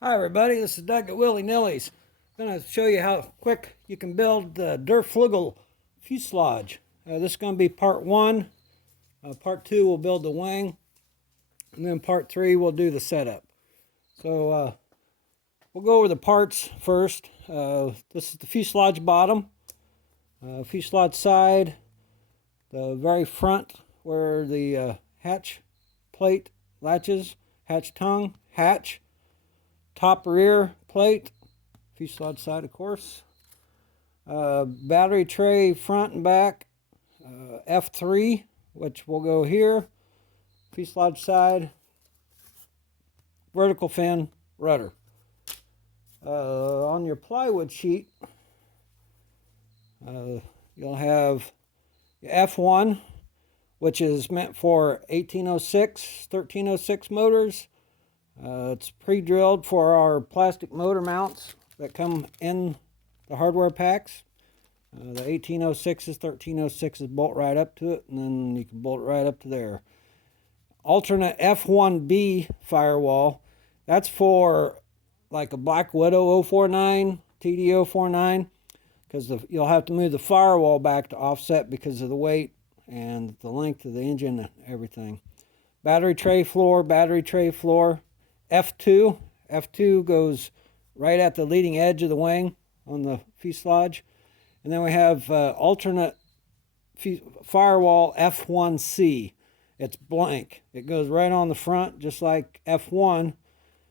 Hi everybody, this is Doug at Willy Nilly's. I'm going to show you how quick you can build the Flugel fuselage. This is going to be part one. Part two we'll build the wing, and then part three we'll do the setup. So we'll go over the parts first. This is the fuselage bottom, fuselage side, the very front where the hatch plate latches, hatch tongue, hatch, top rear plate, fuselage side of course, battery tray front and back, F3, which will go here, fuselage side, vertical fin, rudder. On your plywood sheet, you'll have your F1, which is meant for 1806, 1306 motors. It's pre-drilled for our plastic motor mounts that come in the hardware packs. The 1806s, 1306s bolt right up to it, and then you can bolt it right up to there. Alternate F1B firewall, that's for like a Black Widow 049, TD 049, because you'll have to move the firewall back to offset because of the weight and the length of the engine and everything. Battery tray floor, F2. F2 goes right at the leading edge of the wing on the fuselage. And then we have alternate firewall F1C. It's blank. It goes right on the front just like F1,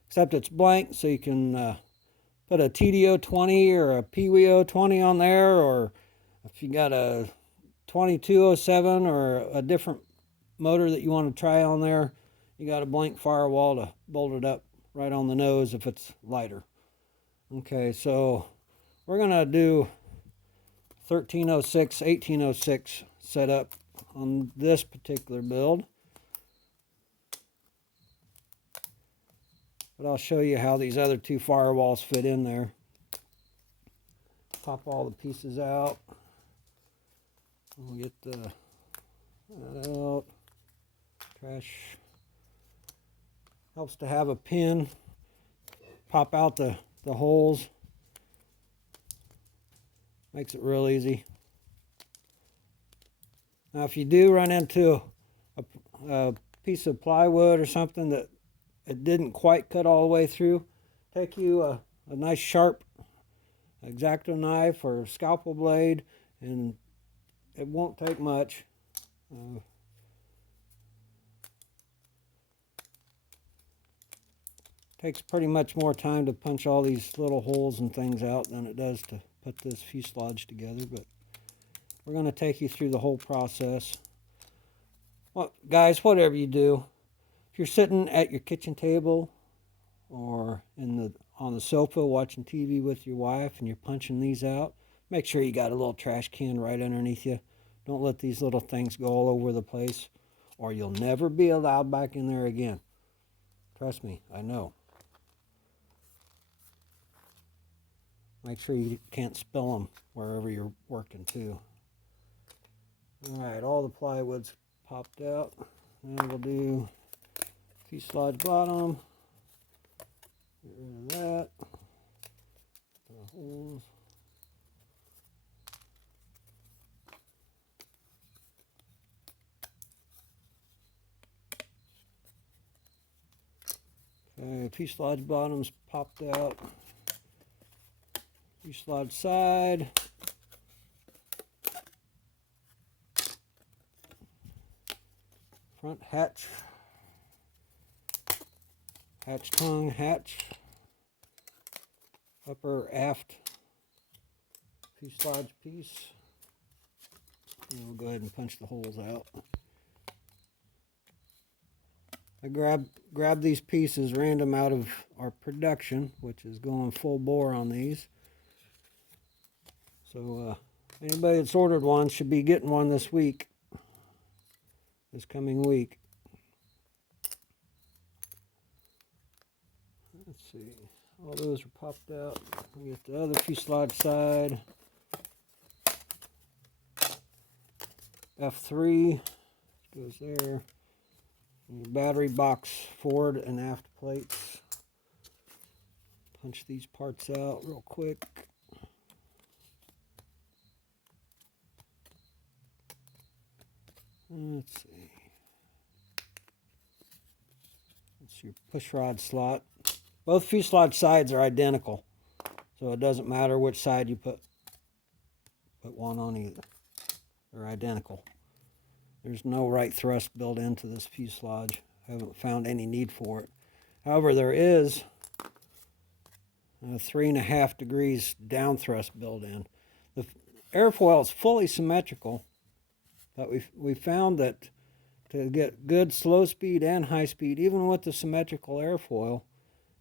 except it's blank, so you can put a TDO20 or a PWO20 on there, or if you got a 2207 or a different motor that you want to try on there, you got a blank firewall to bolt it up right on the nose if it's lighter. Okay, so we're going to do 1306, 1806 setup on this particular build. But I'll show you how these other two firewalls fit in there. Pop all the pieces out. We'll get that out. Trash. Helps to have a pin. Pop out the holes. Makes it real easy. Now if you do run into a piece of plywood or something that it didn't quite cut all the way through, take you a nice sharp X-Acto knife or scalpel blade, and it won't take much. Takes pretty much more time to punch all these little holes and things out than it does to put this fuselage together, but we're going to take you through the whole process. Well, guys, whatever you do, if you're sitting at your kitchen table or on the sofa watching TV with your wife and you're punching these out, make sure you got a little trash can right underneath you. Don't let these little things go all over the place, or you'll never be allowed back in there again. Trust me, I know. Make sure you can't spill them wherever you're working too. Alright, all the plywood's popped out. Now we'll do fuselage bottom. Get rid of that. The holes. Okay, fuselage bottom's popped out. Fuselage side. Front hatch. Hatch tongue, hatch. Upper aft fuselage piece. And we'll go ahead and punch the holes out. I grabbed these pieces random out of our production, which is going full bore on these. So anybody that's ordered one should be getting one this week, this coming week. Let's see, all those are popped out. We get the other fuselage side. F3 goes there. And your battery box forward and aft plates. punch these parts out real quick. Let's see. That's your push rod slot. Both fuselage sides are identical, so it doesn't matter which side you put one on either. They're identical. There's no right thrust built into this fuselage. I haven't found any need for it. However, there is 3.5 degrees down thrust built in. The airfoil is fully symmetrical, but we found that to get good slow speed and high speed, even with the symmetrical airfoil,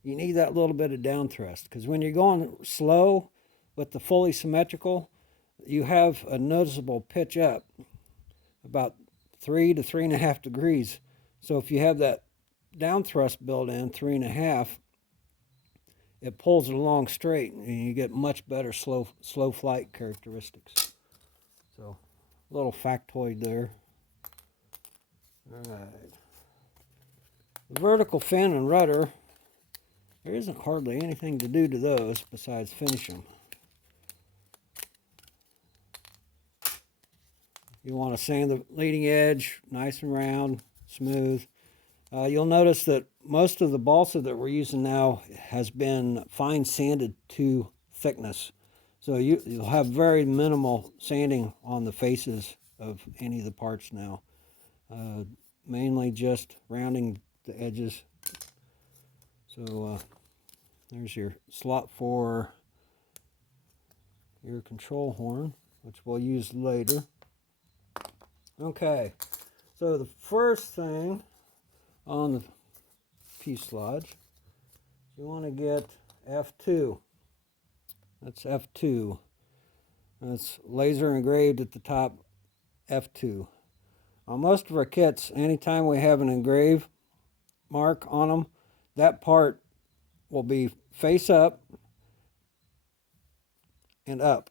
you need that little bit of down thrust. Because when you're going slow with the fully symmetrical, you have a noticeable pitch up, about 3 to 3.5 degrees. So if you have that down thrust built in, 3.5, it pulls it along straight, and you get much better slow flight characteristics. So, a little factoid there. All right. The vertical fin and rudder, there isn't hardly anything to do to those besides finish them. You want to sand the leading edge nice and round, smooth. You'll notice that most of the balsa that we're using now has been fine sanded to thickness. So you'll have very minimal sanding on the faces of any of the parts now. Mainly just rounding the edges. So there's your slot for your control horn, which we'll use later. Okay, so the first thing on the fuselage, you want to get F2. That's F2. That's laser engraved at the top, F2. On most of our kits, anytime we have an engrave mark on them, that part will be face up and up.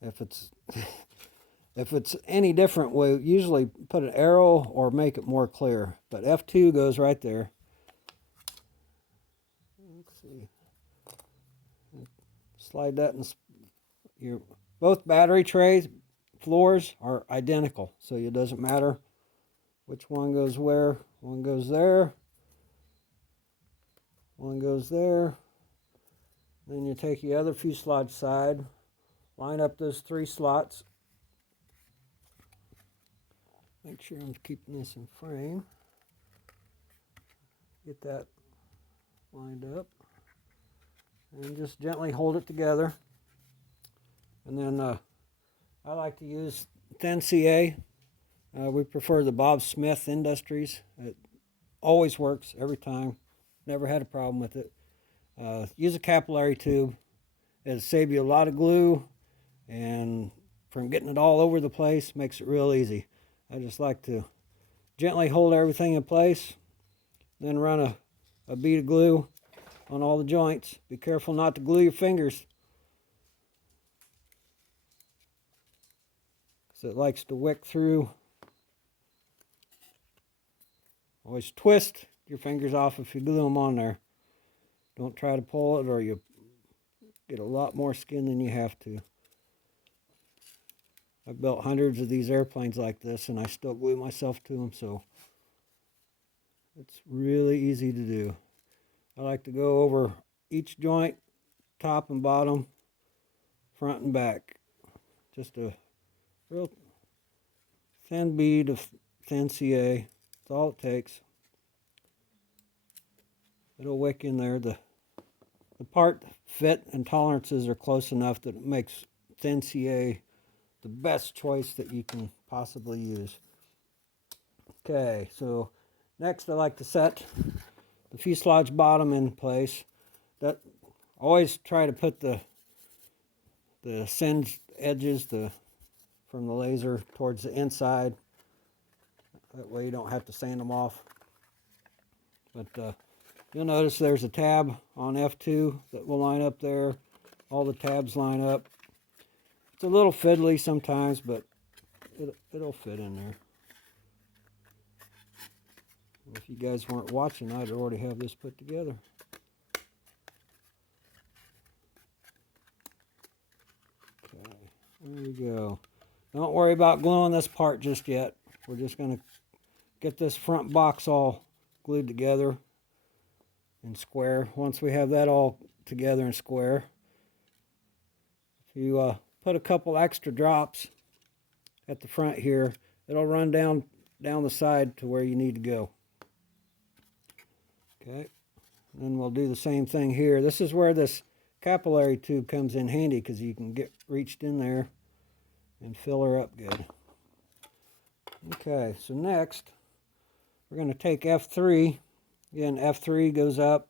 If it's any different, we usually put an arrow or make it more clear. But F2 goes right there. Let's see. Slide that in. Both battery trays, floors are identical, so it doesn't matter which one goes where. One goes there. One goes there. Then you take the other fuselage side, line up those 3 slots. Make sure I'm keeping this in frame. Get that lined up. And just gently hold it together. And then I like to use thin CA. We prefer the Bob Smith Industries. It always works every time. Never had a problem with it. Use a capillary tube. It'll save you a lot of glue, and from getting it all over the place, makes it real easy. I just like to gently hold everything in place, then run a bead of glue on all the joints. Be careful not to glue your fingers, because it likes to wick through. Always twist your fingers off if you glue them on there. Don't try to pull it, or you get a lot more skin than you have to. I've built hundreds of these airplanes like this, and I still glue myself to them, so it's really easy to do. I like to go over each joint, top and bottom, front and back. Just a real thin bead of thin CA. That's all it takes. It'll wick in there. The part fit and tolerances are close enough that it makes thin CA the best choice that you can possibly use. Okay, so next I like to set the fuselage bottom in place. That always try to put the singed edges from the laser towards the inside. That way you don't have to sand them off. But you'll notice there's a tab on F2 that will line up there. All the tabs line up. It's a little fiddly sometimes, but it'll fit in there. If you guys weren't watching, I'd already have this put together. There we go. Don't worry about gluing this part just yet. We're just going to get this front box all glued together and square. Once we have that all together and square, if you put a couple extra drops at the front here, it'll run down the side to where you need to go. Okay, then we'll do the same thing here. This is where this capillary tube comes in handy, because you can get reached in there and fill her up good. Okay, so next we're going to take F3. Again, F3 goes up.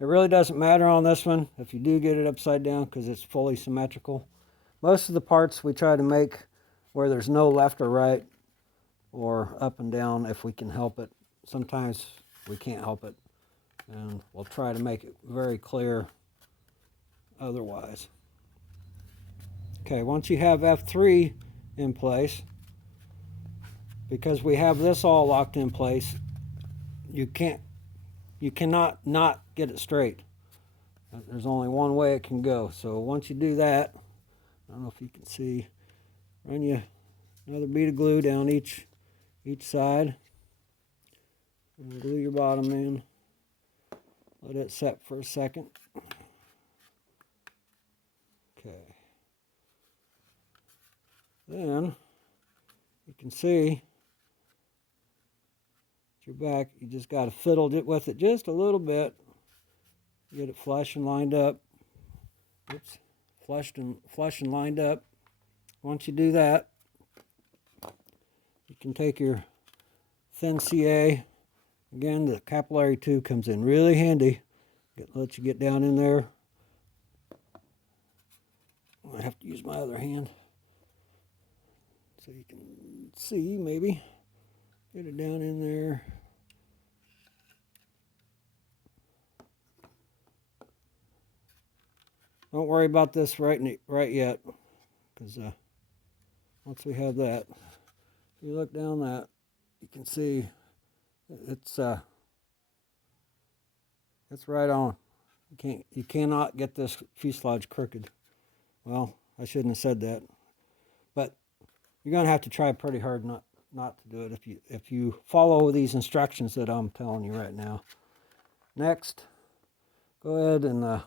It really doesn't matter on this one if you do get it upside down, because it's fully symmetrical. Most of the parts we try to make where there's no left or right or up and down if we can help it. Sometimes we can't help it, and we'll try to make it very clear otherwise. Okay, once you have F3 in place, because we have this all locked in place, you cannot not get it straight. There's only one way it can go. So once you do that, I don't know if you can see, run you another bead of glue down each side, and glue your bottom in. Let it set for a second. Okay. Then you can see your back, you just got to fiddle it with it just a little bit. Get it flush and lined up. Oops, flush and lined up. Once you do that, you can take your thin CA. Again, the capillary tube comes in really handy. Let you get down in there. I have to use my other hand so you can see, maybe. Get it down in there. Don't worry about this right yet, because once we have that, if you look down that, you can see it's right on. You cannot get this fuselage crooked. Well, I shouldn't have said that, but you're going to have to try pretty hard not to do it if you follow these instructions that I'm telling you right now. Next, go ahead and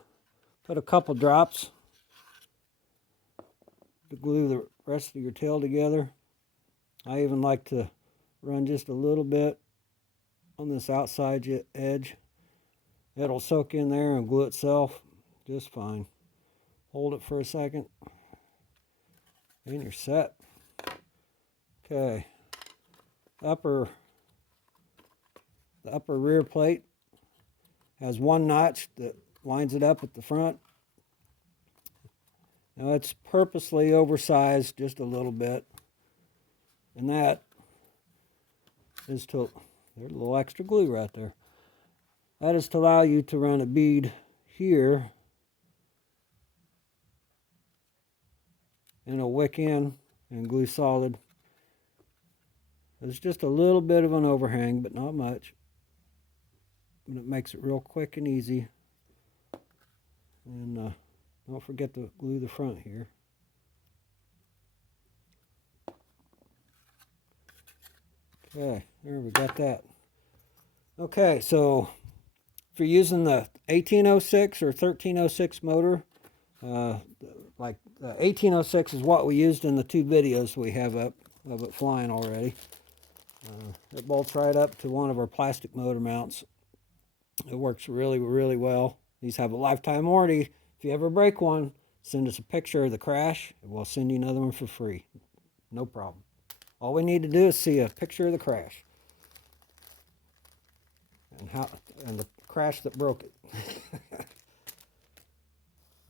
put a couple drops to glue the rest of your tail together. I even like to run just a little bit on this outside edge. It'll soak in there and glue itself just fine. Hold it for a second, and you're set. Okay, the upper rear plate has one notch that lines it up at the front. Now it's purposely oversized just a little bit, and that is to, there's a little extra glue right there. That is to allow you to run a bead here and a wick in and glue solid. There's just a little bit of an overhang, but not much. And it makes it real quick and easy. And don't forget to glue the front here. Okay, there we got that. Okay, so if you're using the 1806 or 1306 motor, like the 1806 is what we used in the two videos we have up of it flying already. It bolts right up to one of our plastic motor mounts. It works really, really well. These have a lifetime warranty. If you ever break one, send us a picture of the crash, and we'll send you another one for free. No problem. All we need to do is see a picture of the crash and the crash that broke it.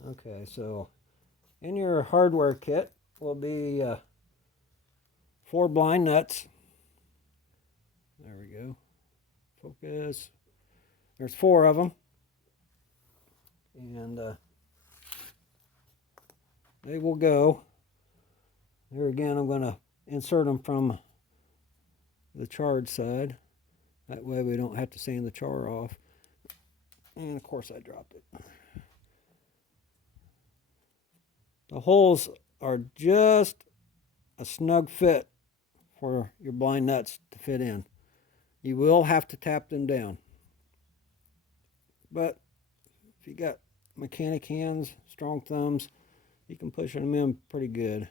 Okay, so in your hardware kit will be 4 blind nuts. There we go. Focus. There's 4 of them. And they will go. Here again, I'm going to insert them from the charred side. That way we don't have to sand the char off. And of course I dropped it. The holes are just a snug fit for your blind nuts to fit in. You will have to tap them down. But if you got mechanic hands, strong thumbs, you can push them in pretty good.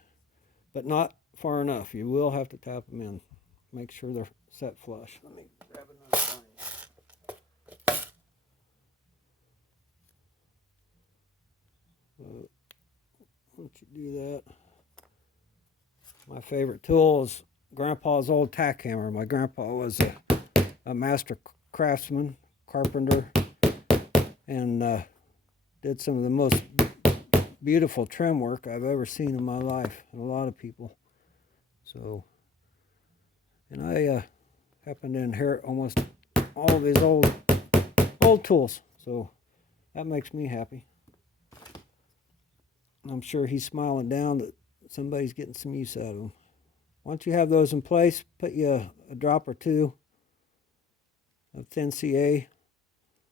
But not far enough. You will have to tap them in. Make sure they're set flush. Let me grab another blind. Once you do that, my favorite tool is Grandpa's old tack hammer. My grandpa was a master craftsman, carpenter, and did some of the most beautiful trim work I've ever seen in my life, and a lot of people. So, and I happen to inherit almost all of his old tools, so that makes me happy. I'm sure he's smiling down that somebody's getting some use out of them. Once you have those in place, put you a drop or two of thin CA.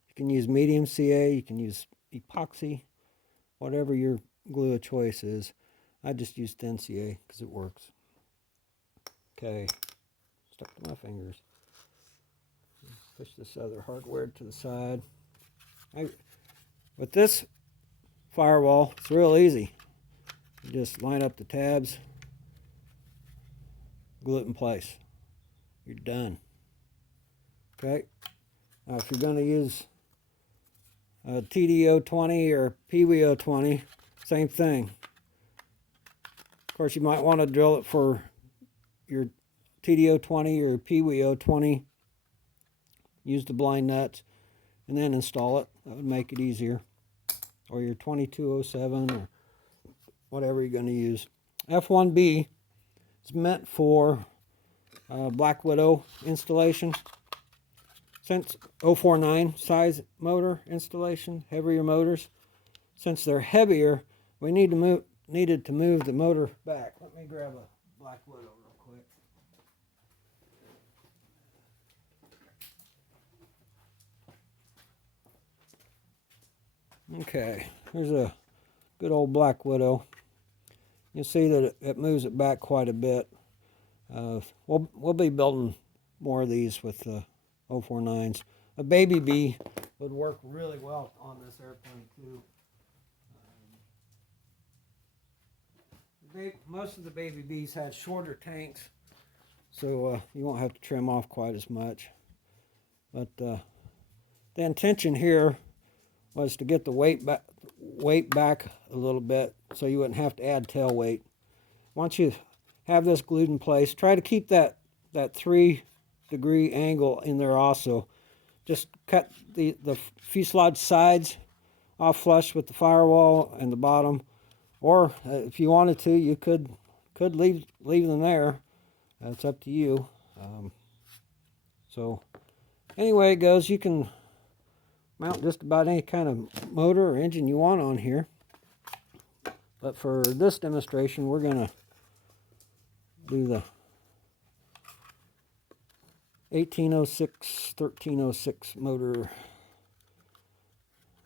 You can use medium CA, you can use epoxy, whatever your glue of choice is. I just use thin CA because it works. Okay, stuck to my fingers. Push this other hardware to the side. With this firewall, it's real easy. You just line up the tabs, glue it in place. You're done. Okay. Now, if you're going to use a TD-020 or PW-020, same thing. Of course, you might want to drill it for your TD-020 or PW-020. Use the blind nuts and then install it. That would make it easier. Or your 2207 or whatever you're going to use. F1B is meant for Black Widow installation. Since 049 size motor installation, heavier motors, since they're heavier, we needed to move the motor back. Let me grab a Black Widow real quick. Okay, here's a good old Black Widow. You'll see that it moves it back quite a bit. We'll be building more of these with 049s. A Baby B would work really well on this airplane too. Most of the Baby Bs had shorter tanks, so you won't have to trim off quite as much. But the intention here was to get the weight back a little bit so you wouldn't have to add tail weight. Once you have this glued in place, try to keep that 3-degree angle in there also. Just cut the fuselage sides off flush with the firewall and the bottom, or if you wanted to, you could leave them there. It's up to you. So anyway it goes, you can mount just about any kind of motor or engine you want on here. But for this demonstration, we're going to do the 1306 motor.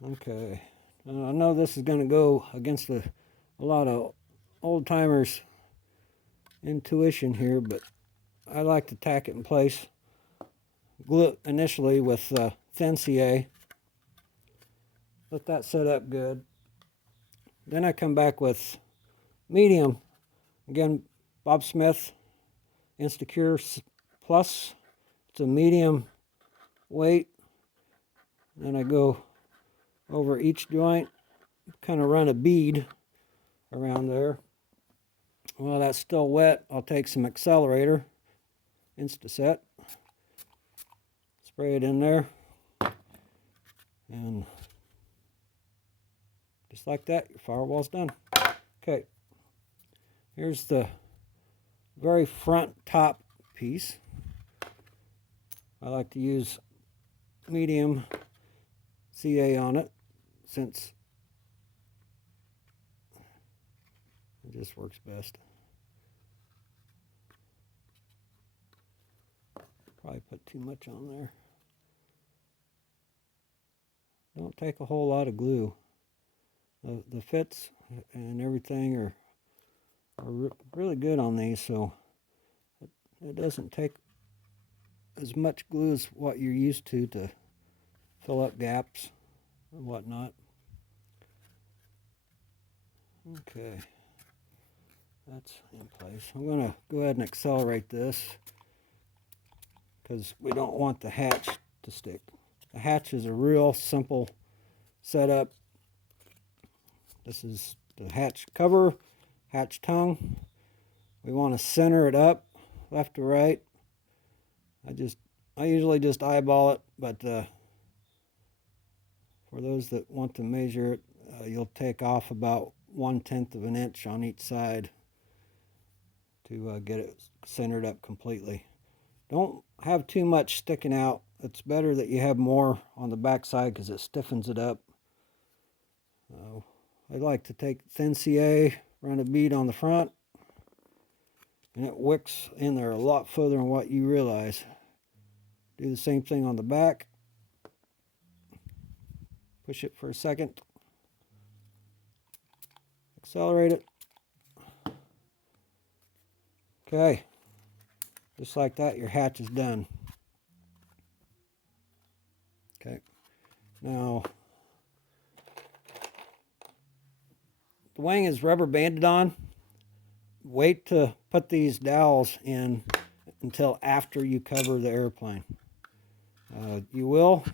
Okay. I know this is going to go against a lot of old-timers' intuition here, but I like to tack it in place. Glue it initially with thin CA. Let that set up good. Then I come back with medium. Again, Bob Smith Instacure Plus. It's a medium weight. Then I go over each joint, kind of run a bead around there. While that's still wet, I'll take some accelerator, Instaset, spray it in there, and just like that, your firewall's done. Okay, here's the very front top piece. I like to use medium CA on it since it just works best. Probably put too much on there. Don't take a whole lot of glue. The fits and everything are are really good on these, so it doesn't take as much glue as what you're used to fill up gaps and whatnot. Okay, that's in place. I'm going to go ahead and accelerate this because we don't want the hatch to stick. The hatch is a real simple setup. This is the hatch cover, hatch tongue. We want to center it up, left to right. I usually just eyeball it, but for those that want to measure it, you'll take off about 1/10 of an inch on each side to get it centered up completely. Don't have too much sticking out. It's better that you have more on the back side because it stiffens it up. I like to take thin CA, run a bead on the front, and it wicks in there a lot further than what you realize. Do the same thing on the back. Push it for a second. Accelerate it. Okay. Just like that, your hatch is done. Okay. Now, the wing is rubber banded on. Wait to put these dowels in until after you cover the airplane. You will.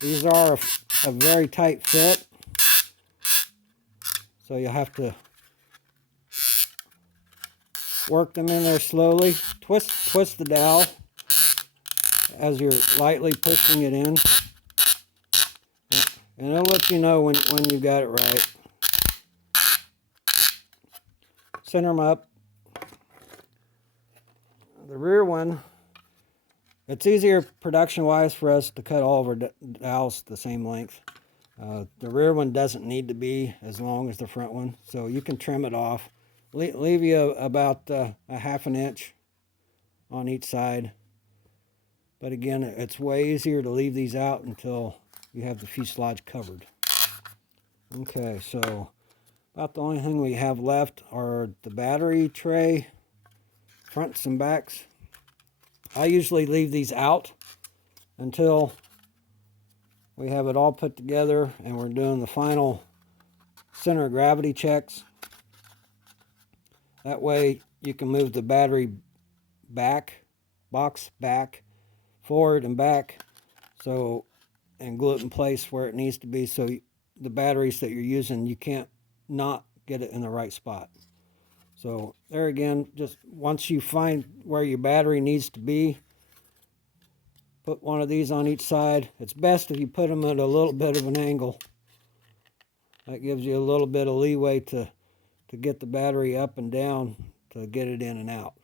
These are a very tight fit, so you'll have to work them in there slowly. Twist the dowel as you're lightly pushing it in, and it'll let you know when you've got it right. Center them up. The rear one, it's easier production-wise for us to cut all of our dowels the same length. The rear one doesn't need to be as long as the front one, so you can trim it off. Leave you about a 1/2 inch on each side. But again, it's way easier to leave these out until you have the fuselage covered. Okay, so about the only thing we have left are the battery tray, fronts and backs. I usually leave these out until we have it all put together and we're doing the final center of gravity checks. That way you can move the battery box back, forward and back, and glue it in place where it needs to be, so the batteries that you're using, you can't not get it in the right spot. So there again, just once you find where your battery needs to be, put one of these on each side. It's best if you put them at a little bit of an angle. That gives you a little bit of leeway to get the battery up and down to get it in and out.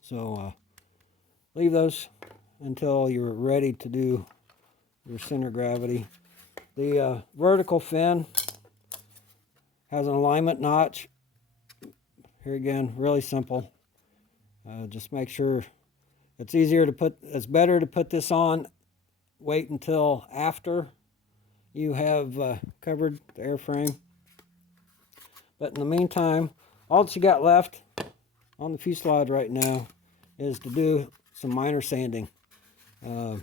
So leave those until you're ready to do your center gravity. The vertical fin has an alignment notch. Here again, really simple. Just make sure it's better to put this on. Wait until after you have covered the airframe. But in the meantime, all that you got left on the fuselage right now is to do some minor sanding. You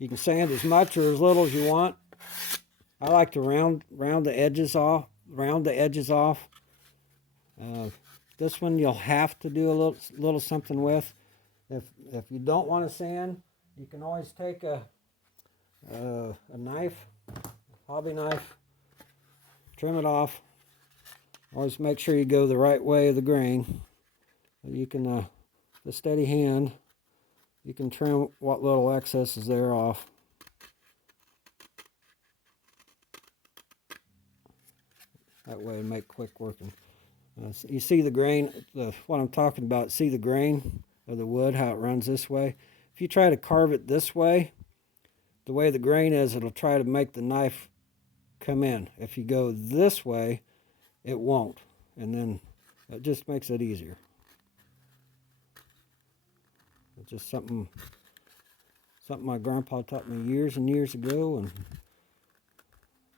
can sand as much or as little as you want. I like to round the edges off. This one you'll have to do a little something with. If you don't want to sand, you can always take a knife, hobby knife, trim it off. Always make sure you go the right way of the grain. You can, the steady hand, you can trim what little excess is there off. That way it'll make quick working. So you see the grain, what I'm talking about, see the grain of the wood, how it runs this way? If you try to carve it this way, the way the grain is, it'll try to make the knife come in. If you go this way, it won't. And then it just makes it easier. It's just something my grandpa taught me years and years ago, and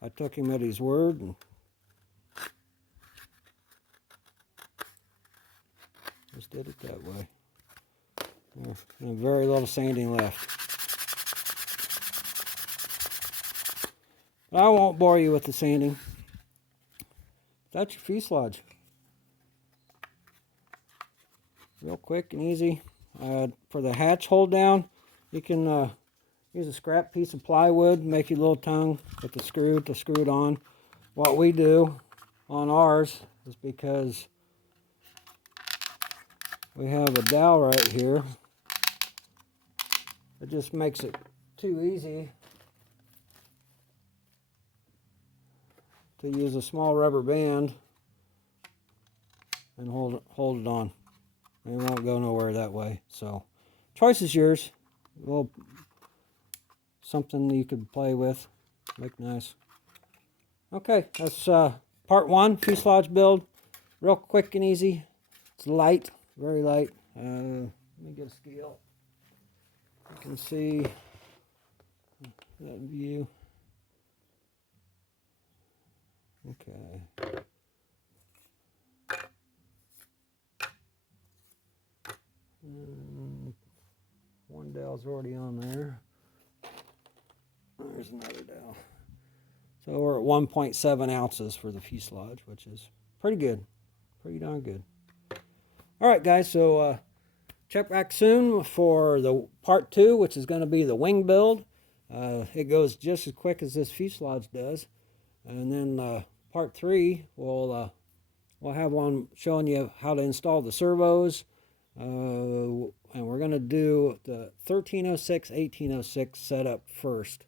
I took him at his word, and Just did it that way. There's very little sanding left. But I won't bore you with the sanding. That's your fuselage. Real quick and easy. For the hatch hold down, you can use a scrap piece of plywood, make your little tongue with the screw to screw it on. What we do on ours is because we have a dowel right here. It just makes it too easy to use a small rubber band and hold it on. It won't go nowhere that way. So, choice is yours. Well, something you could play with, make nice. Okay, that's part one, fuselage build. Real quick and easy. It's light, very light. Let me get a scale. You can see that view. Okay. One dowel's already on there. There's another dowel. So we're at 1.7 ounces for the fuselage, which is pretty good. Pretty darn good. All right, guys, so check back soon for the part two, which is going to be the wing build. It goes just as quick as this fuselage does. And then part three, we'll have one showing you how to install the servos. And we're going to do the 1306, 1806 setup first.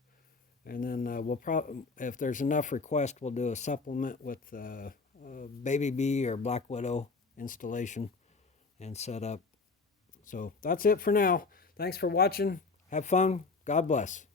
And then we'll probably, if there's enough requests, we'll do a supplement with Baby Bee or Black Widow installation and setup. So that's it for now. Thanks for watching. Have fun. God bless.